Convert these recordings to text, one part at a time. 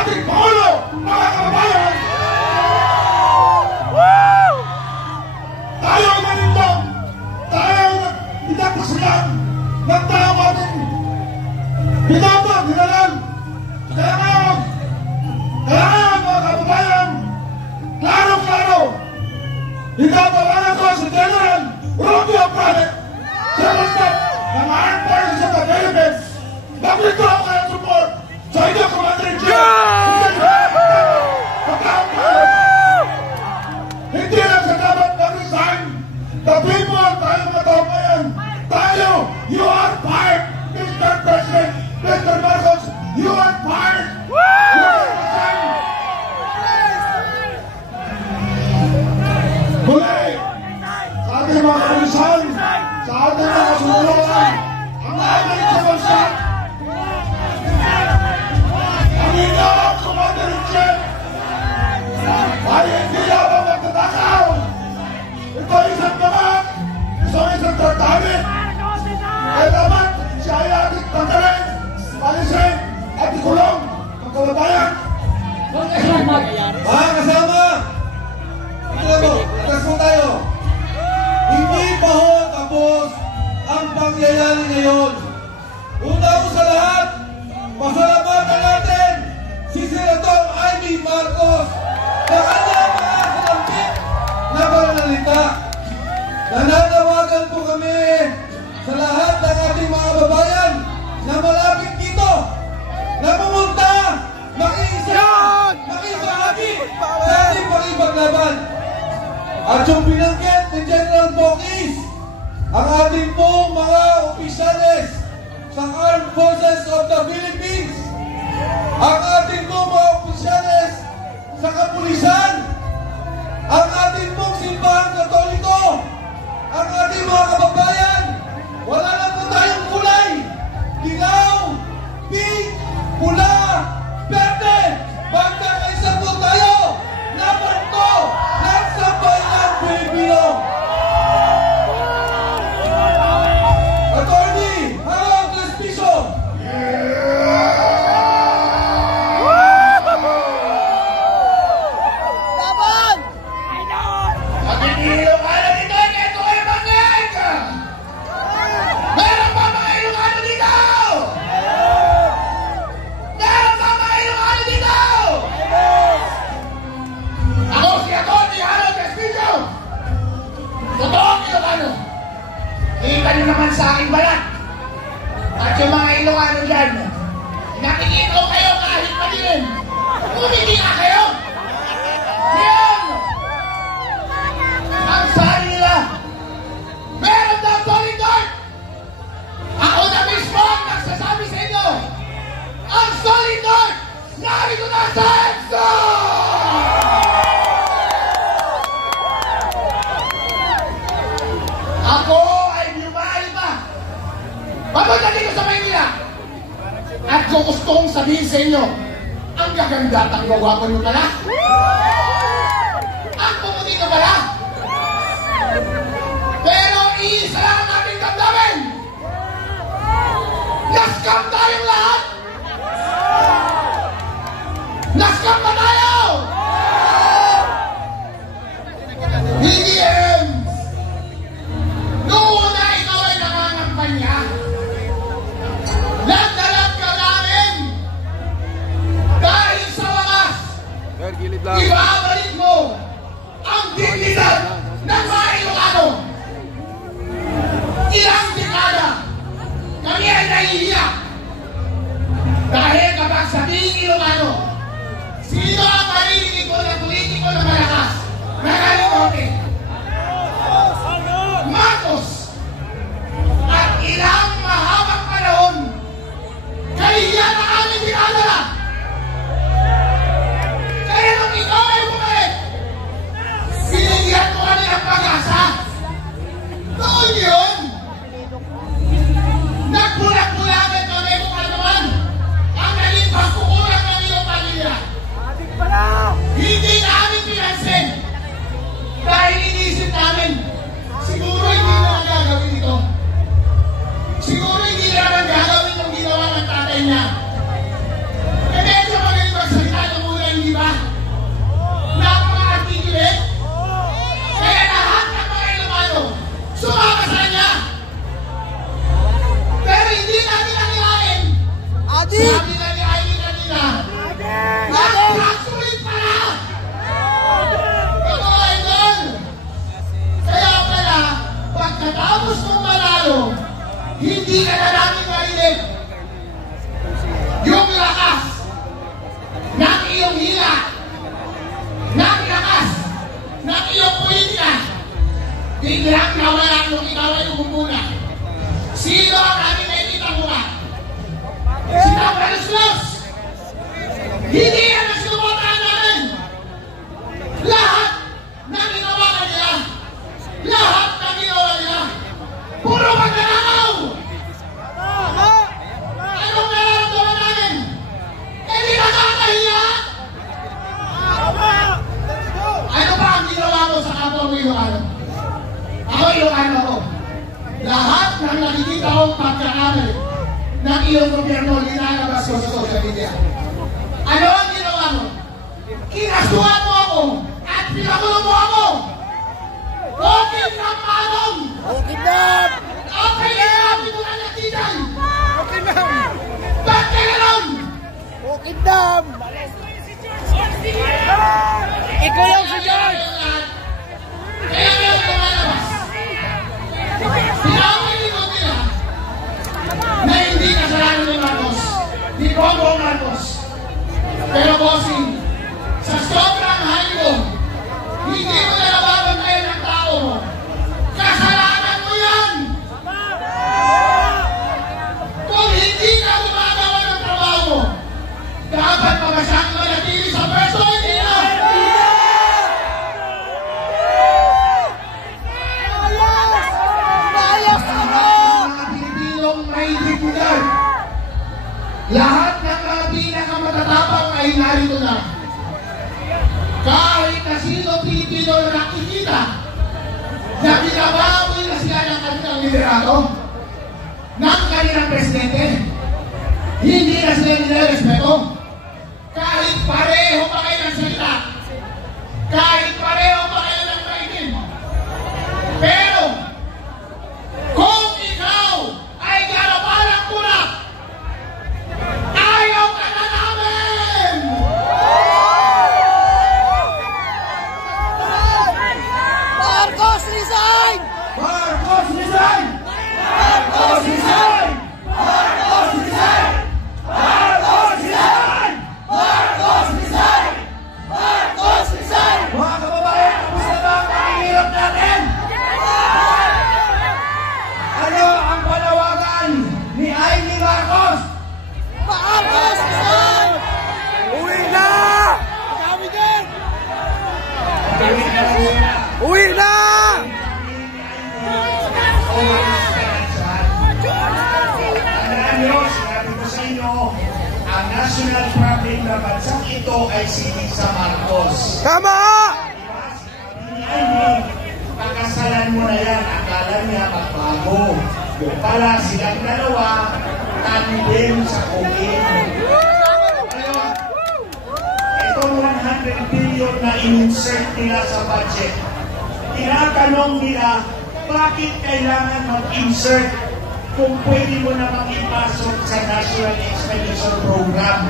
ating Pangulo, mga kababayan! Tayo ay nanindang, tayo ay pinagpasilan ng taong ating binoto, dinalan. Kaya ngayon, mga kababayan, klaro-klaro, itapawanan ko si General Romeo Pradet, Secretary ng Armed Forces of the Philippines. Nagbito ako kayo support sa inyo, Commander-in-Chief. Hindi lang sa dapat mag-resign. The people, tayo mga taong tayo, you are fired, Mr. President, Mr. Marcos, you are fired. You are resign. Muli, sa ating mga kalusan, sa ating mga sunuluan, ang ating kalusan, ang inyong Commander-in-Chief ay hindi lamang magtatakaw. Ito ay isang naman, isang tartamit. Kaya dapat siya ay ating tanggalin, alisin, at ikulong ang kababayan. Mga kasama, atas po tayo. Hindi pa ho tapos ang pangyayari ngayon. Una ko sa lahat, pasalamatan natin si Senator Amy Marcos sa kanyang mga kalambit na pananalita. Nananawagan po kami sa lahat ng ating mga babayan na malapit dito, na pumunta, makiisa, makisahagi sa ating pag-ibaglaban. At yung binanggit ni General Bokis, ang ating pong mga opisyales sa Armed Forces of the Philippines, ang ating pong mga opisyales sa kapulisan, ang ating pong simbahan Katoliko, ang ating mga kababayan, wala na po tayong kulay, dilaw, pink, pula, berde, magkakaisa po tayo na barko ng sambayanang Pilipino. Attorney, Harold Respicio. Kita nyo naman sa aking balat. At yung mga Ilocano dyan, nakikita ko kayo kahit madilim. Tumiti nga kayo. Yan! Ang sabi nila, meron daw solid north. Ako na mismo ang nagsasabi sa inyo. Ang solid north, narito na sa EDSA! Ako ay bumali pa. Papunta dito sa Maynila. At gusto kong sabihin sa inyo, ang gaganda at ang gwapo nyo pala. Ang pumuti nyo pala. Pero iisa lang ang ating damdamin. Naskam tayong lahat. Naskam pa tayo. Hindi noon na ikaw ay nangangampanya, nagdalag ka namin dahil sa wakas, ibabalik mo ang dignidad ng mga Ilocano. Ilang dekada kami ay nahihiyak dahil kapag sabihing Ilocano, sino ang marinig ko na politiko na malakas na nalinote? Marcos at ilang mahabang panahon kahiya na aming dinadala. Kaya nung ikaw ay bumalik, binigyan ko kami ng pag-asa. Noon yun, nagbulag-bulagan kami kung ano man ang naging pagkukulang ng iyong pamilya. Hindi namin pinansin dahil Hindi yan ang sinuwataan namin. Lahat na ginawa nila, lahat na ginawa nila, puro magnanakaw. Anong nararamdaman namin? Hindi nakakahiya. Ano ba ang ginawa mo sa kapwa mo Ilocano? Ako Ilocano ako. Lahat ng nakikita kong pagkakamali ng iyong gobyerno linalabas ko sa social media. Ano ang ginawa mo? Kinasuhan mo ako at pinakulong mo ako. Bukid ng manong! Bukid na! Okay na namin mo na natiday! Bukid na! Ba't ka gano'n? Bukid na! Ikaw lang si George! Kaya ngayon lumalabas. Pinapalito nila na hindi kasalanan ni Marcos, ni Bongbong Marcos. Pero bossing, sa sobrang halong, hindi mo na nababantayan ang tao mo. Kasalanan mo yan! Kung hindi ka gumagawa ng trabaho mo, dapat magasang manatili sa pwesto, hindi na! Mga Pilipinong may dignidad. Lahat ng mga pinakamatatapang ay narito na. Kahit na sino Pilipino na nakikita na binabawi na sila ng kanilang liderato, ng kanilang presidente, hindi na sila nilarespeto. Kahit pareho pa kayo ng salita, kahit pareho pa kayo ng maitim. Pero, kung ikaw ay garapalang tulak, ayaw ka na namin! Marcos resign! Marcos resign! Marcos resign! Marcos resign! Marcos resign! Marcos resign! Marcos resign! Mga kababayan, kamusta ba ang pangihirap natin? Ano ang panawagan ni Amy Marcos? Marcos resign! Uwi na! Kami din! Uwi na! Tandaan nyo, sinabi ko sa inyo, ang national problem na bansang ito ay si Lisa Marcos. Tama! Diba? Sinabi ni Amy, pakasalan mo na yan, akala niya magbago. Yung pala silang dalawa, tandem sa COVID. Ngayon, itong 100 billion na in-insert nila sa budget, tinatanong nila, bakit kailangan mag-insert kung pwede mo namang ipasok sa National Expenditure Program?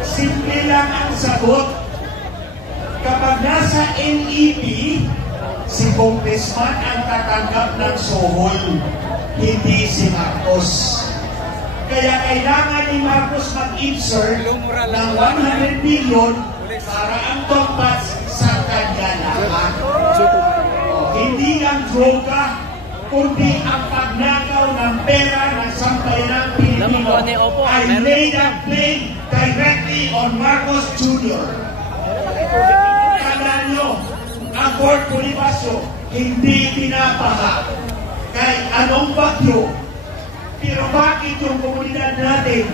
Simple lang ang sagot. Kapag nasa NEP, si Congressman ang tatanggap ng sohol, hindi si Marcos. Kaya kailangan ni Marcos mag-insert ng 100 billion para ang tombats sa kanya lahat. Hindi lang droga, kundi ang pagnakaw ng pera ng sambayanang Pilipino ay made and played directly on Marcos Jr. Tandaan nyo, ang Fort Bonifacio hindi pinapaha kahit anong bagyo. Pero bakit yung komunidad natin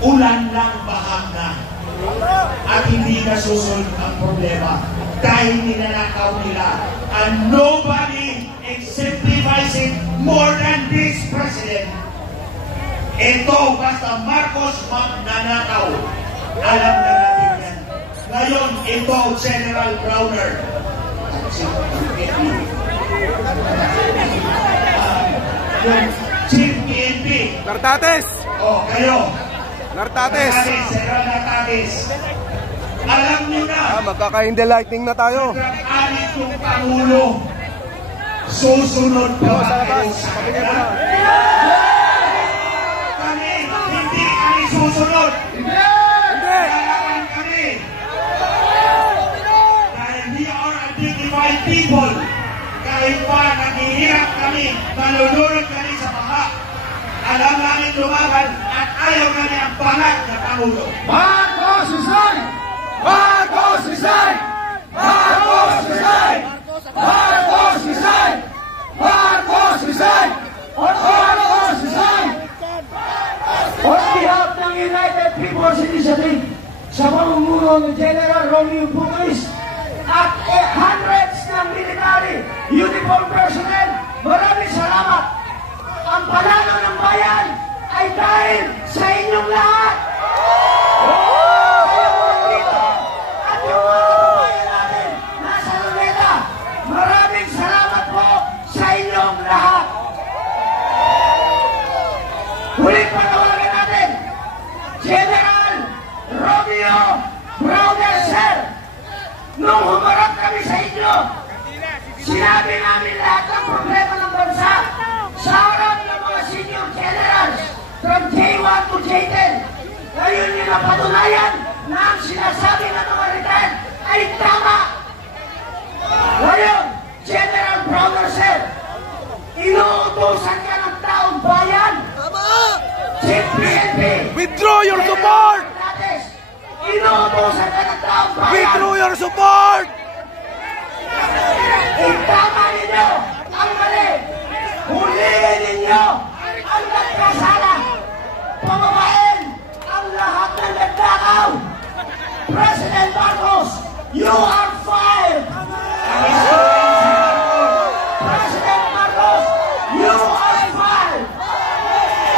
ulan lang, bahag na at hindi na susunod ang problema dahil ninanakaw nila, and nobody exemplifies more than this president. Ito, basta Marcos magnanakaw, alam na natin yan. Ngayon, ito, General Browner, Chief PNP, Nartates! kayo, Nartates! General Nartates, alam nyo na, Magkaka-in the lightning na tayo. alit yung Pangulo, susunod pa ba kayo sa kanya? Kami, hindi kami susunod. Hindi! Lalaban kami. Dahil we are a dignified people. Kahit pa naghihirap kami, malulunod kami sa baha. Alam namin lumaban at ayaw kami ang bangat na Pangulo. Marcos! Marcos resign! Marcos resign! Marcos resign! Marcos resign! Marcos resign! Marcos resign! On behalf ng United People's Initiative, sa pamumuno ni General Romeo Pulis at hundreds ng military uniform personnel, maraming salamat. Ang panalo ng bayan ay dahil sa inyong lahat. At yung mga kababayan natin nasa Luneta, maraming salamat po sa inyong lahat. Huling panawagan natin, General Romeo Browder, sir, nung humarap kami sa inyo, sinabi namin lahat ng problema ng bansa sa harap ng mga senior generals from J1 to J10. Ngayon nyo napatunayan na ang sinasabi ng mga retired ay tama. Ngayon, General Browder, sir, inuutusan ka ng taong bayan. Chief PNP, Withdraw your support! inuutosan ka ng taong bayan. Withdraw your support! Itama ninyo ang mali. Huliin ninyo ang nagkasala. Pababain ang lahat ng nagdakaw. President Marcos, you are fired. President Marcos, you are fired.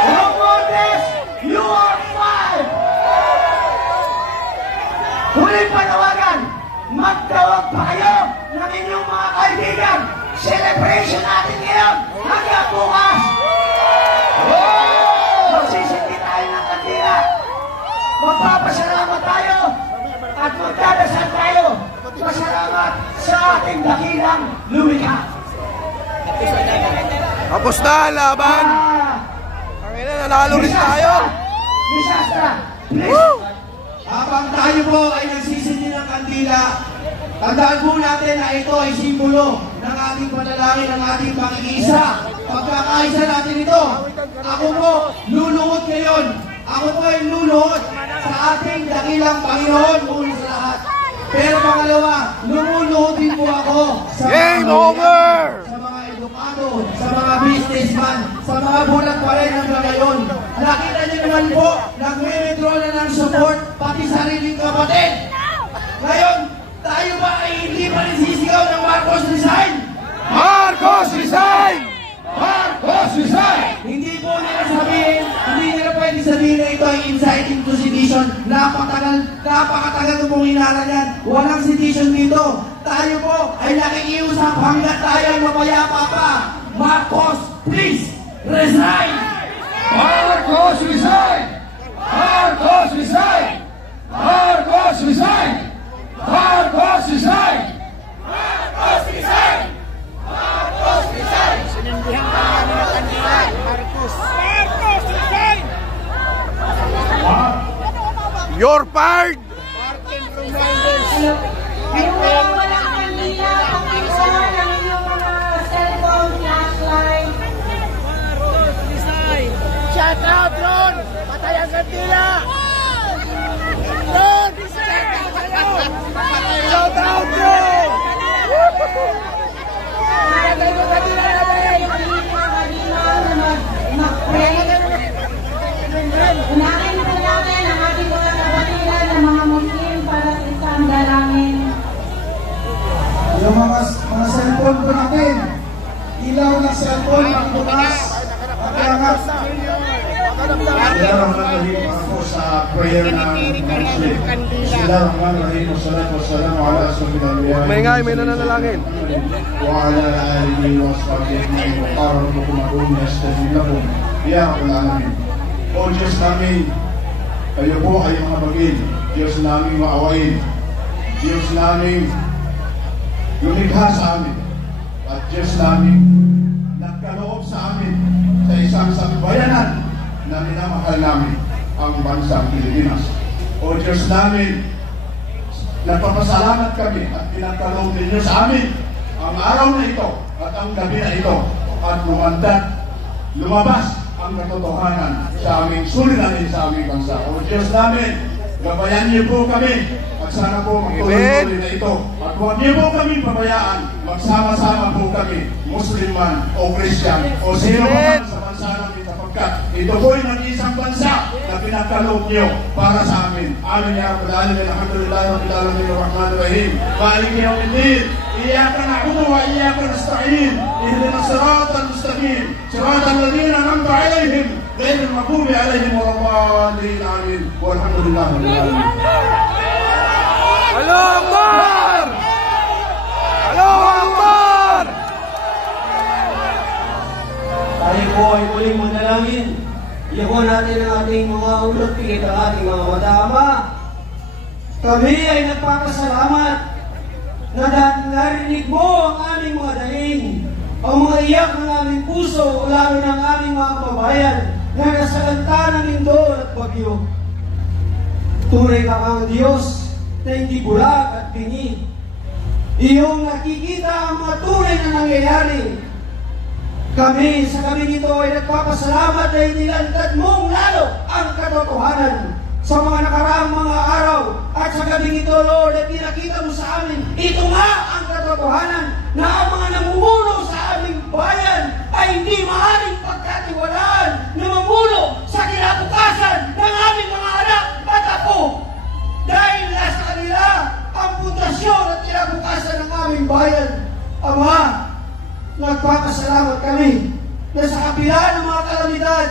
Romualdez, you are fired. Huling panawagan, magtawag pa kayo ng inyong mga kaibigan. Celebration natin ngayon hanggang bukas. Magsisindi tayo ng kandila. Magpapasalamat tayo at magdadasal tayo. Pasalamat sa ating dakilang lumikha. Tapos na ang laban! Ang ina, nanalo rin tayo! Misastra, please. Habang tayo po ay nagsisindi ng kandila, tandaan po natin na ito ay simbolo ng ating panalangin, ng ating pakikiisa. Pagkakaisa natin ito, ako po luluhod ngayon. Ako po ay luluhod sa ating dakilang Panginoon una sa lahat. Pero pangalawa, lumuluhod din po ako sa Game mga over! sa mga edukado, sa mga businessman, sa mga bulag pa rin hanggang ngayon. Nakita niyo naman po, nag-withdraw na ng support, pati sariling kapatid. Ngayon, tayo ba ay hindi pa rin sisigaw ng Marcos resign? Marcos resign! Marcos resign! Hindi po nila sabihin, hindi nila pwede sabihin na ito ay inciting to sedition. Napakatagal ko pong inaral yan. Walang sedition dito. Tayo po ay nakikiusap hanggat tayo ay mapayapa pa. Marcos, please, resign! Marcos resign! Marcos resign! Marcos resign! Marcos resign! Marcos resign! Marcos resign! Sinundihan ka nga nila kanila, Marcos. Marcos, resign! You're fired! Martin Romualdez. Yung walang kandila, pakisa ng inyong mga cellphone flashlight. Marcos, resign! Shout out, Ron! Patay ang kandila! Ron! Shout out sa'yo! Shout out, Ron! Patay ang kandila namin! Unahin po natin ang ating mga kapatiran ng mga Muslim para sa isang dalangin. Yung mga cellphone po natin, ilaw ng cellphone, magbukas, mag-iangat. Bismillahirrahmanirrahim. Ako sa prayer ng Muslim. Bismillahirrahmanirrahim. Wassalatu wassalamu ala asyrafil anbiya. May nananalangin. Wa ala alihi wa sahbihi wa qarrabukum aqum yastajib lakum. Ya Rabbal Alamin. O Diyos namin, kayo po ay mga bagil. Diyos namin maawain. Diyos namin lumikha sa amin. At Diyos namin nagkaloob sa amin sa isang sambayanan na minamahal namin ang bansang Pilipinas. O Diyos namin, nagpapasalamat kami at pinagkaloob ninyo sa amin ang araw na ito at ang gabi na ito at lumabas ang katotohanan sa aming suliranin sa aming bansa. O Diyos namin, Gabayan niyo po kami at sana po magtuloy-tuloy na ito. At huwag niyo po kami pabayaan. Magsama-sama po kami, Muslim man o Christian o sino man sa bansa namin sapagkat ito po ay nag-iisang bansa na pinagkaloob niyo para sa amin. Amin ya Rabbal Alamin. Alhamdulillah Rabbil Alamin Ar-Rahman Ar-Rahim. Maliki yawmiddin. Iyyaka na'budu wa iyyaka nasta'in. Ihdinas siratal mustaqim. Siratal ladzina an'amta 'alaihim ghairil maghdubi 'alaihim waladdallin. Amin. Walhamdulillah Rabbil Alamin. Allahu Akbar! Allahu Akbar! Tayo po ay muling manalangin. Iyakuan natin ang ating mga ulot, pigit ang ating mga mata. Ama, kami ay nagpapasalamat na narinig mo ang aming mga daing, ang mga iyak ng aming puso, lalo ng aming mga kababayan na nasalanta ng lindol at bagyo. Tunay ka ang Diyos na hindi bulag at bingi. Iyong nakikita ang mga tunay na nangyayari. Kami sa gabing ito ay nagpapasalamat na inilantad mong lalo ang katotohanan sa mga nakaraang mga araw. At sa gabing ito, Lord, ay pinakita mo sa amin, ito nga ang katotohanan na ang mga namumuno sa aming bayan ay hindi maaaring pagkatiwalaan na mamuno sa kinabukasan ng aming mga anak at apo. Dahil nasa kanila ang pundasyon at kinabukasan ng aming bayan. Ama, nagpapasalamat kami na sa kabila ng mga kalamidad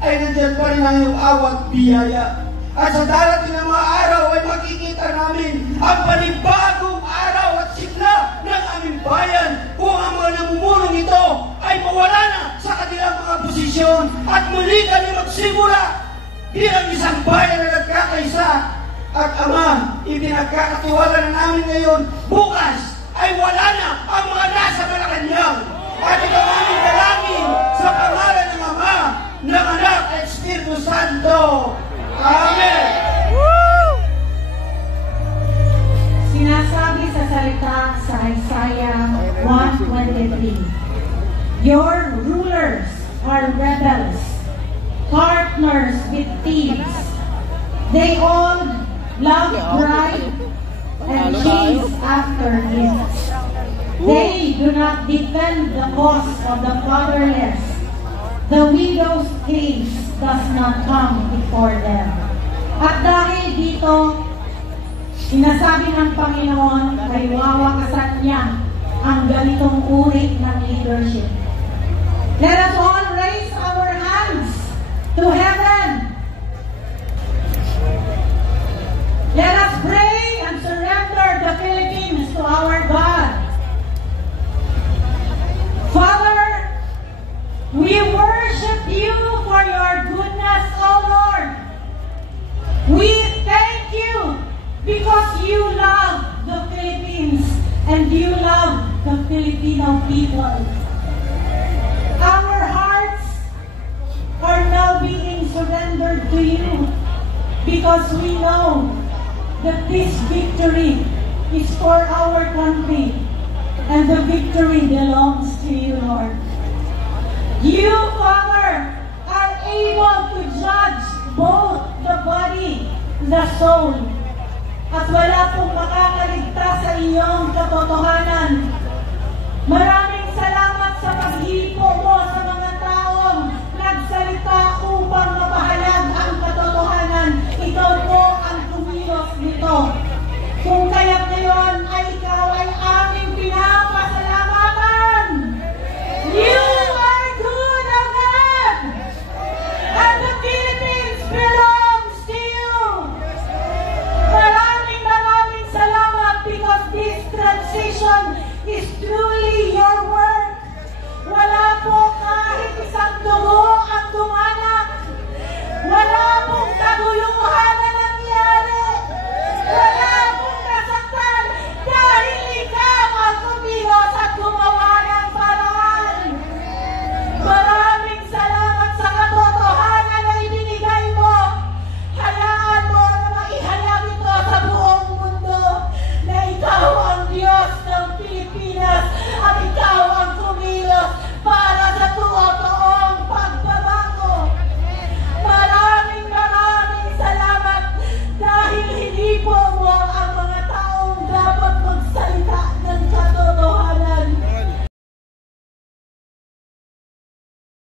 ay nandiyan pa rin ang iyong awat biyaya. At sa darating ng mga araw ay makikita namin ang panibagong araw at sigla ng aming bayan kung ang mga namumulong ito ay mawala na sa kanilang mga posisyon at muli kami magsimula bilang isang bayan na nagkakaisa. At Ama, ipinagkakatiwala na namin ngayon, bukas ay wala na ang mga nasa Malacanang. At ito ang aming dalangin sa pangalan ng Ama, ng Anak at Espiritu Santo. Amen! Sinasabi sa salita sa Isaiah 1:23, your rulers are rebels, partners with thieves. They all love pride and chase after gifts. They do not defend the cause of the fatherless. The widow's case does not come before them. At dahil dito, sinasabi ng Panginoon ay wawakasan niya ang ganitong uri ng leadership. Let us all raise our hands to heaven. Let us pray and surrender the Philippines to our God. Father, we worship you for your goodness, O Lord. We thank you because you love the Philippines and you love the Filipino people. Our hearts are now being surrendered to you because we know that this victory is for our country and the victory belongs to you, Lord. You, Father, are able to judge both the body, the soul, at wala pong makakaligtas sa iyong katotohanan. Maraming salamat sa paghipo mo